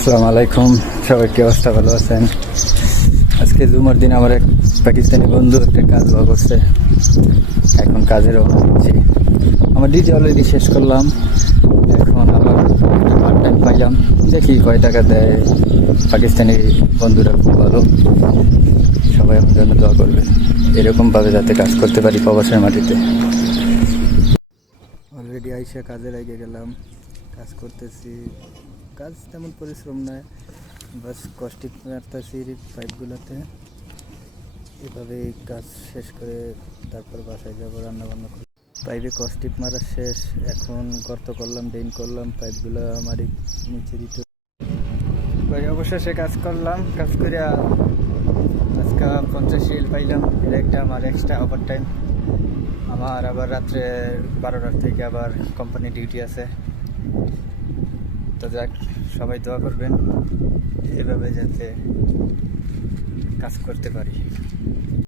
আসসালামু আলাইকুম, সবাই কি অবস্থা? ভালো আছেন? আজকে জুমার দিন আমার এক পাকিস্তানি বন্ধু একটা কাজ বার করছে। এখন কাজে রওনা দিচ্ছি। আমার ডিউটি অলরেডি শেষ করলাম। এখন আবার একটা পার্ট টাইম পাইলাম, দেখি কয় টাকা দেয়। পাকিস্তানি বন্ধুরা খুব ভালো, সবাই আমার জন্য দোয়া করবে এরকমভাবে যাতে কাজ করতে পারি প্রবাসের মাটিতে। অলরেডি আইসা কাজে লেগে গেলাম, কাজ করতেছি। কাজ তেমন পরিশ্রম নয়, বাস কস্টিক মারতেছি পাইপগুলোতে। এভাবে কাজ শেষ করে তারপর বাসায় যাবো, রান্নাবান্না করে। পাইপে কস্টিক মারা শেষ, এখন গর্ত করলাম, ড্রেন করলাম, পাইপগুলো আমার নিচে দিতে। অবশেষে কাজ করলাম, কাজ করে আজকে 50 রিল পাইলাম। এর একটা আমার এক্সট্রা ওভার টাইম। আমার আবার রাত্রে 12টার থেকে আবার কোম্পানি ডিউটি আছে। তো যাক, সবাই দোয়া করবেন এভাবে যাতে কাজ করতে পারি।